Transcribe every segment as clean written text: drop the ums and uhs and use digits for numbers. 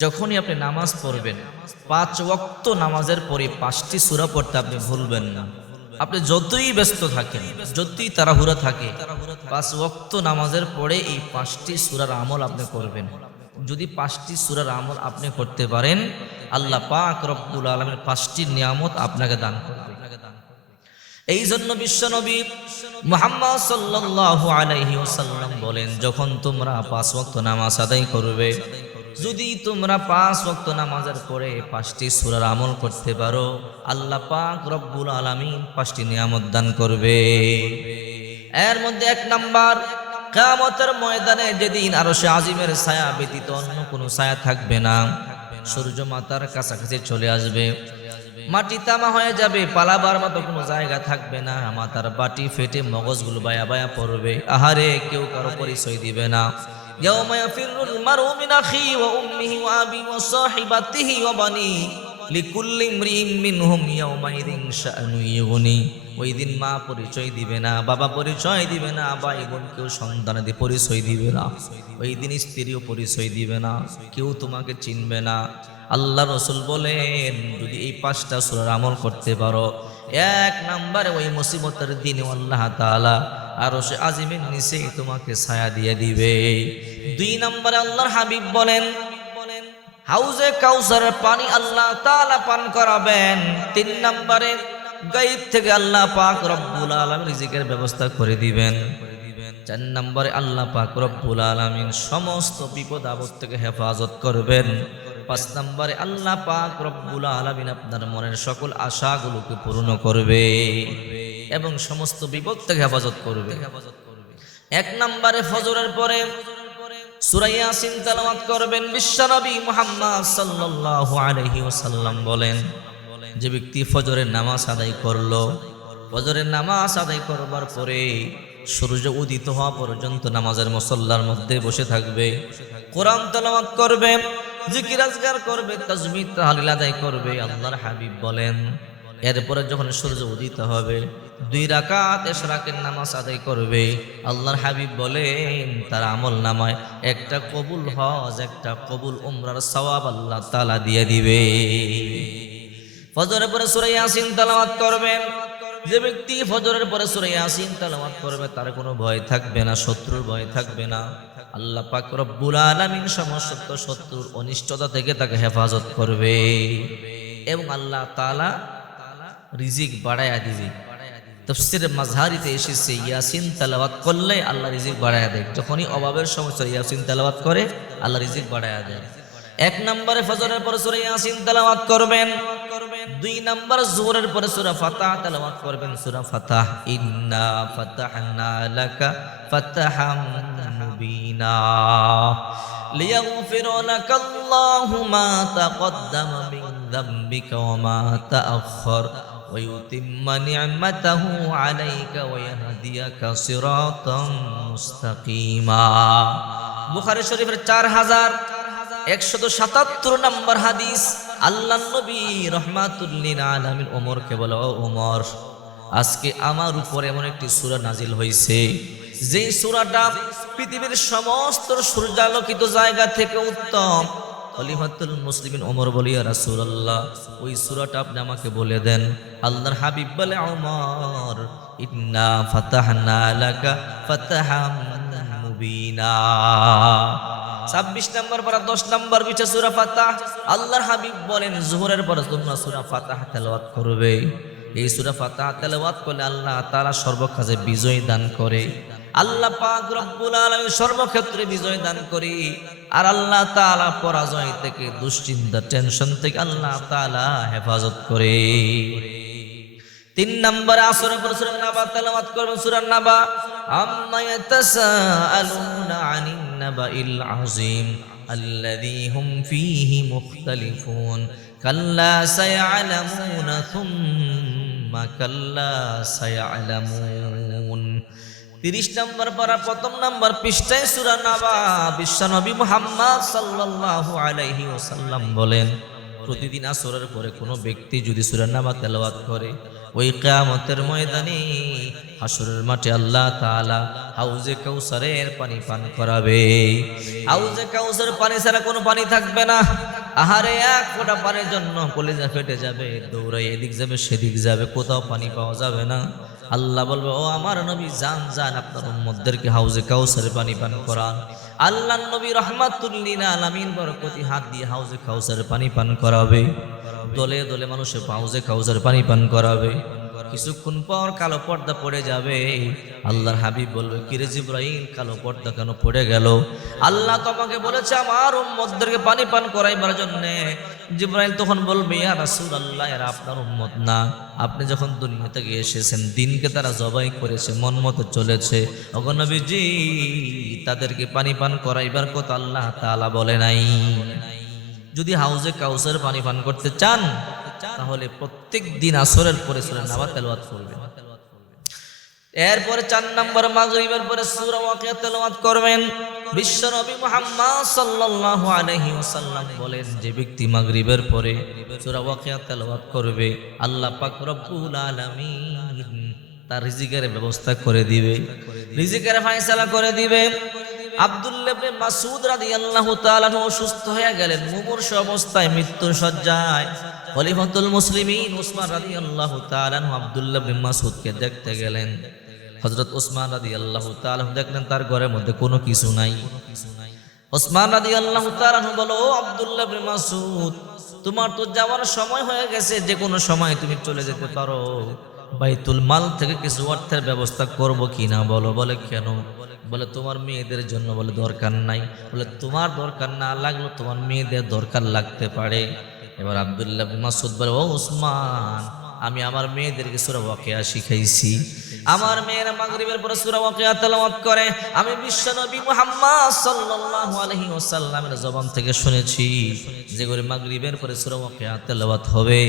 যখনই আপনি নামাজ পড়বেন, ৫ ওয়াক্ত নামাজের পরে ৫টি সূরা পড়তে আপনি ভুলবেন না। আপনি যতই ব্যস্ত থাকেন, যতই তাড়াহুড়া থাকে, ৫ ওয়াক্ত নামাজের পরে এই ৫টি সূরার আমল আপনি করবেন। যদি ৫টি সূরার আমল আপনি করতে পারেন, আল্লাহ পাক রব্বুল আলামিন ৫টি নিয়ামত আপনাকে দান করবে। এই জন্য বিশ্বনবী মুহাম্মদ সাল্লাল্লাহু আলাইহি ওয়াসাল্লাম বলেন, যখন তোমরা ৫ ওয়াক্ত নামাজ আদায় করবে, যদি তোমরা ৫ ওয়াক্ত নামাজের পরে ৫টি সূরার আমল করতে পারো, আল্লাহ পাক রব্বুল আলামিন ৫টি নিয়ামত দান করবে। এর মধ্যে ১ নাম্বার, কিয়ামতের ময়দানে যেদিন আরশে আজিমের ছায়া ব্যতীত অন্য কোনো ছায়া থাকবে না, সূর্য মাথার কাছাকাছি চলে আসবে, মাটি তামা হয়ে যাবে, পালাবার মতো কোনো জায়গা থাকবে না, মাথার বাটি ফেটে মগজগুলো বায়া বায়া পড়বে। আহারে, কেউ কারো পরিচয় দিবে না। ইয়াউমা ইয়াফিরুল মারউ মিন আখি ওয়া উম্মিহি ওয়া আবি ওয়া সাহিবাতিহি ওয়া বানি লিকুল্লি ইমরিইম মিনহুম ইয়াউমাইযিন শাআনু ইউগনি। ওই দিন মা পরিচয় দিবে না, বাবা পরিচয় দিবে না, ভাই বোন কেউ সন্তানাদি পরিচয় দিবে না, ওই দিন স্ত্রীও পরিচয় দিবে না, কেউ তোমাকে চিনবে না। আল্লাহ রসুল বলেন, যদি এই ৫টা সূরার আমল করতে পারো, ১ নম্বরে ওই মুসিবতের দিনে আল্লাহ তাআলা আরশে আজিমের নিচে তোমাকে ছায়া দিয়ে দিবে। ২ নম্বরে আল্লাহর হাবিব বলেন, হাউজে কাউসারের পানি আল্লাহ তাআলা পান করাবেন। ৩ নম্বরে গায়ব থেকে আল্লাহ পাক রব্বুল আলামিন রিজিকের ব্যবস্থা করে দিবেন। ৪ নম্বরে আল্লাহ পাক রব্বুল আলামিন সমস্ত বিপদ আপদ থেকে হেফাজত করবেন। ৫ নম্বরে আল্লাহ পাক রব্বুল আলামিন আপনার মনের সকল আশাগুলোকে পূর্ণ করবে এবং সমস্ত বিপদ থেকে হেফাজত করবে। ১ নম্বরে ফজরের পরে সূরা ইয়াসিন তেলাওয়াত করবেন। বিশ্বনবী মুহাম্মদ সাল্লাল্লাহু আলাইহি ওয়াসাল্লাম বলেন, যে ব্যক্তি ফজরের নামাজ আদায় করলো, ফজরের নামাজ আদায় করবার পরে সূর্য উদিত হওয়া পর্যন্ত নামাজের মুসল্লার মধ্যে বসে থাকবে, কোরআন তেলাওয়াত করবে, জিকির আজকার করবে, তাসবিহ তাহলিল আদায় করবে। আল্লাহর হাবিব বলেন, এরপরে যখন সূর্য উদিত হবে ২ রাকাত ইশরাকের নামাজ আদায় করবে। আল্লাহর হাবিব বলেন, তার আমল নামায় একটা কবুল হজ, একটা কবুল উমরার সওয়াব আল্লাহ তাআলা দিয়ে দিবে। ফজরের পরে সূরা ইয়াসিন তেলাওয়াত করবেন। যে ব্যক্তি ফজরের পরে সূরা ইয়াসিন তেলাওয়াত করবে, তার কোনো ভয় থাকবে না, শত্রুর ভয় থাকবে না। আল্লাহ পাক রব্বুল আলামিন সমস্ত শত্রুর অনিষ্টতা থেকে তাকে হেফাজত করবে এবং আল্লাহ তাআলা রিজিক বাড়ায়া দিবে। তাফসীরে মাযহারিতে এসেছে, ইয়াসিন তেলাওয়াত করলে আল্লাহ রিজিক বাড়ায়া দেয়। যখনই অভাবের সময় ইয়াসিন তেলাওয়াত করে, আল্লাহ রিজিক বাড়ায়া দেয়। ১ নম্বরে ফজরের পরে সূরা ইয়াসিন তেলাওয়াত করবেন। ২ নম্বর যোহরের পরে সূরা ফাতাহ তেলাওয়াত করবেন। সূরা ফাতাহ, ইন্না ফাতাহনা লাকা ফাতাহাম মুবিনা লিয়াগফিরা লাকাল্লাহু মা তাকদ্দামা মিন যামবিকা ওয়া মা তাআখার ওয়া ইউতিম্মা নি'মাতাহু আলাইকা ওয়া ইয়াহদিয়াকা সিরাতাম মুস্তাকিমা। বুখারী শরীফের ৪,১৭৭ নম্বর হাদিস। আল্লাহর নবী রাহমাতুল লিল আলামিন ওমরকে বলে, ও ওমর, আজকে আমার উপর এমন একটি সূরা নাজিল হয়েছে, যে সূরাটা পৃথিবীর সমস্ত সূর্যালোকিত জায়গা থেকে উত্তম। খলিফাতুল মুসলিমিন ওমর বলে, ইয়া রাসূলুল্লাহ, ওই সূরাটা আপনি আমাকে বলে দেন। আল্লাহর হাবিব বলে, ওমর, ইন্না ফাতাহনা লাকা ফাতাহাম মুবিনা। ২৬ নম্বর পারা ১০ নম্বর বিচে সূরা ফাতাহ। আল্লাহর হাবিব বলেন, যোহরের পরে তোমরা সূরা ফাতাহ তেলাওয়াত করবে। এই সূরা ফাতাহ তেলাওয়াত করলে আল্লাহ তাআলা সর্বকাজে বিজয় দান করে। আল্লাহ পাক রব্বুল আলামিন সর্বক্ষেত্রে বিজয় দান করে। আর আল্লাহ তাআলা পরাজয় থেকে, দুশ্চিন্তা, টেনশন থেকে আল্লাহ তাআলা হেফাজত করে। ৩ নম্বরে আসরের পরে সূরা নাবা তেলাওয়াত করবেন। সূরা নাবা, আম্মা ইয়াতাসাআলুনা আনিন নাবাইল আযীম আল্লাযী হুম ফীহি মুখতালিফুন কাল্লা সায়ালামুনা সুম্মা কাল্লা সায়ালামুন। ৩০ নম্বর পারা ১ম নম্বর পৃষ্ঠায় সূরা নাবা। বিশ্বনবী মুহাম্মদ সাল্লাল্লাহু আলাইহি ওয়াসাল্লাম বলেন, প্রতিদিন আসরের পরে কোনো ব্যক্তি যদি সূরা নাবা তেলাওয়াত করে, ওই কিয়ামতের ময়দানে হাসরের মাঠে আল্লাহ তাআলা হাউজে কাউসারের পানি পান করাবে। হাউজে কাউসারের পানি ছাড়া কোনো পানি থাকবে না। আহারে এক ফোঁটা পানির জন্য কলিজা ফেটে যাবে, দৌড়াই এদিক যাবে সেদিক যাবে, কোথাও পানি পাওয়া যাবে না। আল্লাহ বলবে, ও আমার নবী যান যান, আপনার উম্মতদেরকে হাউজে কাউসারে পানি পান করান। আল্লাহর নবী রাহমাতুল লিল আলামিন বরকতি হাত দিয়ে হাউজে কাউসারে পানি পান করাবে। দলে দলে মানুষের হাউজে কাউসারে পানি পান করাবে। কিছুক্ষণ পর কালো পর্দা পড়ে যাবে। আল্লাহর হাবিব বলবে, কিরে জিবরাইল, কালো পর্দা কেন পড়ে গেল? আল্লাহ তোমাকে বলেছে আমার উম্মতদেরকে পানি পান করাইবার জন্য। জিবরাইল তখন বলবে, ইয়া রাসূলুল্লাহ, এরা আপনার উম্মত না। আপনি যখন দুনিয়া থেকে এসেছেন, দিনকে তারা জবাই করেছে, মন মতো চলেছে। ওগো নবীজি, তাদেরকে পানি পান করাইবার কথা আল্লাহ তাআলা বলে নাই। যদি হাউজে কাউসার পানি পান করতে চান, তাহলে প্রত্যেক দিন আসরের পরে সূরা নাবা তেলাওয়াত করবেন। এরপরে 4 নম্বর মাগরিবের পরে সূরা ওয়াকিয়া তেলাওয়াত করবেন। বিশ্বনবী মুহাম্মদ সাল্লাল্লাহু আলাইহি ওয়াসাল্লাম বলেন, যে ব্যক্তি মাগরিবের পরে সূরা ওয়াকিয়া তেলাওয়াত করবে, আল্লাহ পাক রব্বুল আলামিন তার রিজিকের ব্যবস্থা করে দিবে, রিজিকের ফয়সালা করে দিবে। আব্দুল্লাহ ইবনে মাসউদ রাদিয়াল্লাহু তাআলা অসুস্থ হয়ে গেলেন, মুমূর্ষু অবস্থায়, মৃত্যুর শয্যায়। খলিফাতুল মুসলিমিন উসমান রাদিয়াল্লাহু তাআলা আব্দুল্লাহ ইবনে মাসউদকে দেখতে গেলেন। হযরত উসমান রাদিয়াল্লাহু তাআলা দেখলেন তার ঘরের মধ্যে কোনো কিছু নাই। উসমান রাদিয়াল্লাহু তাআলা বলল, ও আব্দুল্লাহ ইবনে মাসউদ, তোমার তো যাওয়ার সময় হয়ে গেছে, যে কোনো সময় তুমি চলে যেতে পারো। বাইতুল মাল থেকে কিছু অর্থের ব্যবস্থা করব কিনা বলো। বলে কেন? বলে তোমার মেয়েদের জন্য। বলে দরকার নাই। বলে তোমার দরকার না লাগলো তোমার মেয়েদের দরকার লাগতে পারে। এবার আব্দুল্লাহ ইবনে মাসউদ বলে, ও উসমান, আমি আমার মেয়েদেরকে সূরা ওয়াকিয়া শিখাইছি। আমার মেয়েরা মাগরিবের পরে সূরা ওয়াকিয়া তেলাওয়াত করে। আমি বিশ্বনবী মুহাম্মদ সাল্লাল্লাহু আলাইহি ওয়াসাল্লামের জবান থেকে শুনেছি, যে ঘরে মাগরিবের পরে সূরা ওয়াকিয়া তেলাওয়াত হবে,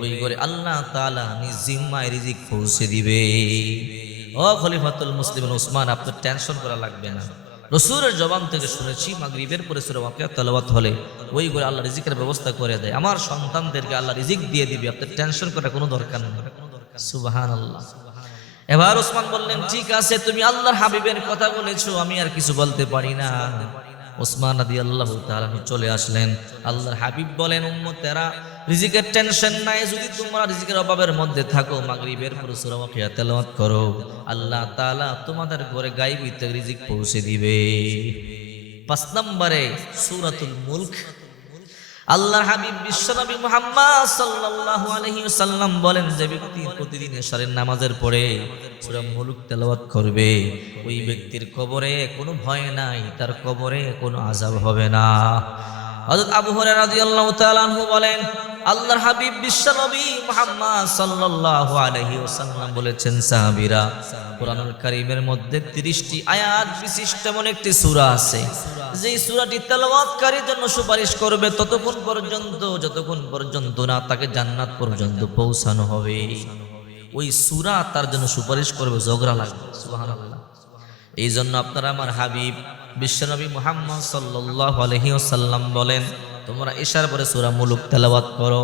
ওই ঘরে আল্লাহ তাআলা নিজ জিম্মায় রিজিক পৌঁছে দিবে। ও খলিফাতুল মুসলিমিন উসমান, আপনার টেনশন করা লাগবে না। রাসূলের জবান থেকে শুনেছি, মাগরিবের পরে সূরা ওয়াকিয়া তেলাওয়াত হলে ওই ঘরে আল্লাহ রিজিকের ব্যবস্থা করে দেয়। আমার সন্তানদেরকে আল্লাহ রিজিক দিয়ে দিবে, আপনার টেনশন করার কোনো দরকার নেই। সুবহানাল্লাহ। এবার উসমান বললেন, ঠিক আছে, তুমি আল্লাহর হাবিবের কথা বলেছো, আমি আর কিছু বলতে পারি না। উসমান রাদিয়াল্লাহু তাআলা চলে আসলেন। আল্লাহর হাবিব বলেন, উম্মতেরা, রিজিকের টেনশন নাই। যদি তোমরা রিজিকের অভাবের মধ্যে থাকো, মাগরিবের পরে সূরা ওয়াকিয়া তেলাওয়াত করো, আল্লাহ তাআলা তোমাদের ঘরে গায়বী থেকে রিজিক পৌঁছে দিবে। 5 নম্বরে সূরাতুল মুলক। আল্লাহর হাবিব বিশ্বনবী মুহাম্মদ সাল্লাল্লাহু আলাইহি ওয়াসাল্লাম বলেন, যে ব্যক্তি প্রতিদিন এশারের নামাজের পরে সূরা মুলক তেলাওয়াত করবে, ওই ব্যক্তির কবরে কোনো ভয় নাই, তার কবরে কোনো আযাব হবে না। হযরত আবু হুরায়রা রাদিয়াল্লাহু তাআলা আনহু বলেন, আল্লাহর হাবিব বিশ্বনবী মুহাম্মদ সাল্লাল্লাহু আলাইহি ওয়াসাল্লাম বলেছেন, সাহাবীরা, কোরআনুল কারীমের মধ্যে 30টি আয়াত বিশিষ্ট এমন একটি সূরা আছে, যে সূরাটি তেলাওয়াতকারীর জন্য সুপারিশ করবে ততক্ষণ পর্যন্ত, যতক্ষণ পর্যন্ত না তাকে জান্নাত পর্যন্ত পৌঁছানো হবে। ওই সূরা তার জন্য সুপারিশ করবে, ঝগড়া লাগবে। সুবহানাল্লাহ। এই জন্য আপনারা আমার হাবিব বিশ্বনবী মুহাম্মদ সাল্লাল্লাহু আলাইহি ওয়াসাল্লাম বলেন, তোমরা এশার পরে সূরা মুলক তেলাওয়াত করো।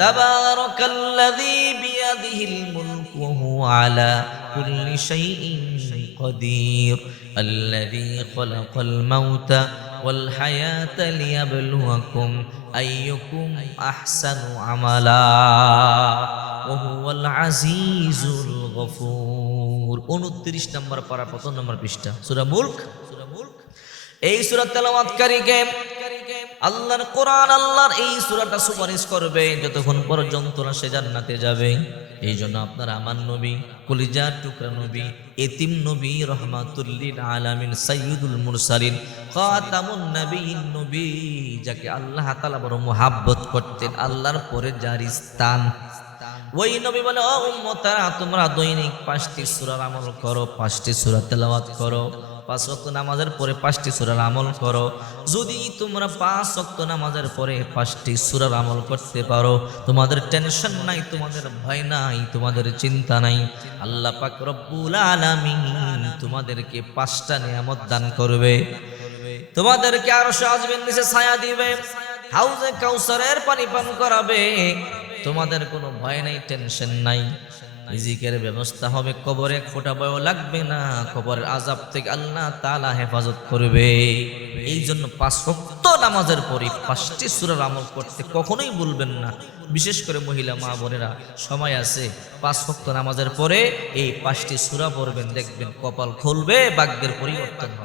তাবারাকাল্লাযী বিয়াদিহিল মুলকু ওয়া হুয়া আলা কুল্লি শাইইন কাদির আল্লাযী খালাকাল মাউতা ওয়াল হায়াতা লিয়াবলুয়াকুম আইয়ুকুম আহসানু আমালা ওয়া হুয়াল আজিজুল গফুর। 29 নম্বর পারা, 1 নম্বর পৃষ্ঠা, সূরা মুলক। এই সূরা তেলাওয়াতকারীকে আল্লাহর কোরআন, আল্লাহর এই সূরাটা সুপারিশ করবে যতক্ষণ পর্যন্ত না সে জান্নাতে যাবে। এই জন্য আপনারা আমার নবী, কলিজার টুকরা নবী, এতিম নবী, রহমাতুল লিল আলামিন, সাইয়্যিদুল মুরসালিন, খাতামুন নবিয়্যিন নবী, যাকে আল্লাহ তাআলা বড় মুহাব্বত করতেন, আল্লাহর পরে যার স্থান, ওই নবী বলে, ও উম্মতেরা, তোমরা দৈনিক 5টি সূরার আমল করো, 5টি সূরা তেলাওয়াত করো, 5 ওয়াক্ত নামাজের পরে 5টি সূরার আমল করো। যদি তোমরা 5 ওয়াক্ত নামাজের পরে 5টি সূরার আমল করতে পারো, তোমাদের টেনশন নাই, তোমাদের ভয় নাই, তোমাদের চিন্তা নাই। আল্লাহ পাক রব্বুল আলামিন তোমাদেরকে 5টা নিয়ামত দান করবে। তোমাদেরকে আরশ আযমের নিচে ছায়া দিবে, হাউজে কাউসারের পানি পান করাবে, তোমাদের কোনো ভয় নাই, টেনশন নাই। রিজিকের ব্যবস্থা হবে, কবরে এক ফোঁটা ভয়ও লাগবে না, কবরের আযাব থেকে আল্লাহ তাআলা হেফাজত করবে। এই জন্য 5 ওয়াক্ত নামাজের পরে 5টি সূরার আমল করতে কখনোই ভুলবেন না। বিশেষ করে মহিলা মা বোনেরা, সময় আছে, 5 ওয়াক্ত নামাজের পরে এই 5টি সূরা পড়বেন, দেখবেন কপাল খুলবে, ভাগ্যের পরিবর্তন হবে।